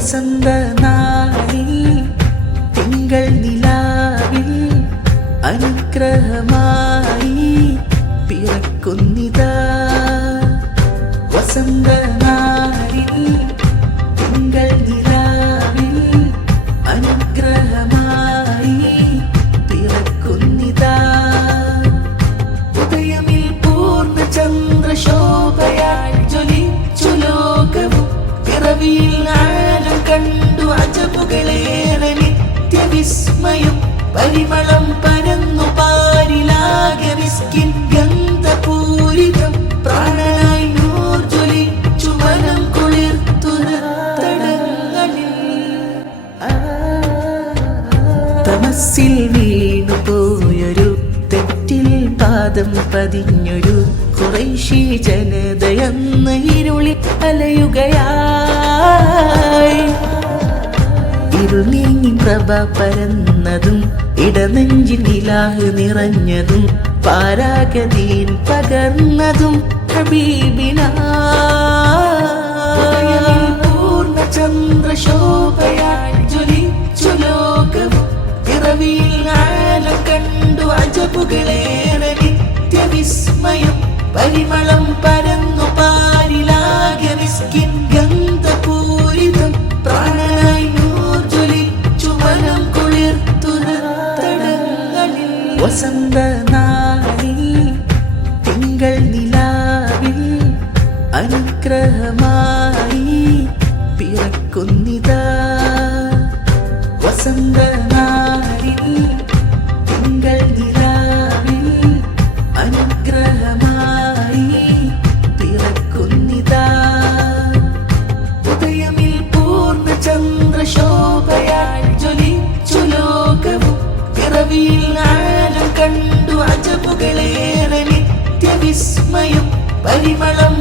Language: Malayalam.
വസന്തനാളിൽ തിങ്കൾ നിലാവിൽ അനുഗ്രഹമായി പിറക്കുന്നിതാ. വസന്തനാളിൽ തിങ്കൾ നിലാവിൽ അനുഗ്രഹമായി പിറക്കുന്നിതാ. ഉദയമിൽ പൂർണ്ണ ചന്ദ്രശോഭയാൽ ജ്വലിച്ചു ലോകവും പിറവിയിൽ ആഴം കണ്ടു അജബുകളേറെ നിത്യവിസ്മയം. പരിമളം പരന്നു പാരിലാകെ മിസ്കിൻ ഗന്ധപൂരിതം. പ്രാണനായി നൂർ ജ്വലിച്ചു മനം കുളിർത്തുരത്തടങ്ങളിൽ. തമസ്സിൽ വീണുപോയൊരു തെറ്റിൽ പാദം പതിഞ്ഞൊരു ഖുറൈശി ജനതയെന്ന് ഇരുളിൽ അലയുകയായി. ഇരുൾ നീങ്ങി പ്രഭ പരന്നതും ഇടനെഞ്ചിൽ ഇലാഹ് നിറഞ്ഞതും പാരാഗതീൻ പകർന്നതും ഹബീബിനായി. പൂർണ്ണ ചന്ദ്രശോഭയാൽ ജ്വലിച്ചു ലോകവും പിറവിയിൽ ആഴം കണ്ടു അജബുകളേറെ നിത്യവിസ്മയം. പരിമളം പരന്നു പാരിലാകെ മിസ്കിൻ ഗന്ധപൂരിതം. പ്രാണനായി നൂർ ജ്വലിച്ചു മനം കുളിർത്തുരത്തടങ്ങളിൽ. വസന്തനാളിൽ തിങ്കൾ നിലാവിൽ അനുഗ്രഹമായി പിറക്കുന്നിതാ. വസന്തനാളിൽ തിങ്കൾ നിലാവിൽ അനുഗ്രഹമായി പിറക്കുന്നിതാ. ഉദയമിൽ പൂർണ്ണ ചന്ദ്രശോഭയാൽ ജ്വലിച്ചു ലോകവും പിറവിയിൽ ആഴം കണ്ടു അജബുകളേറെ നിത്യവിസ്മയം. പരിമളം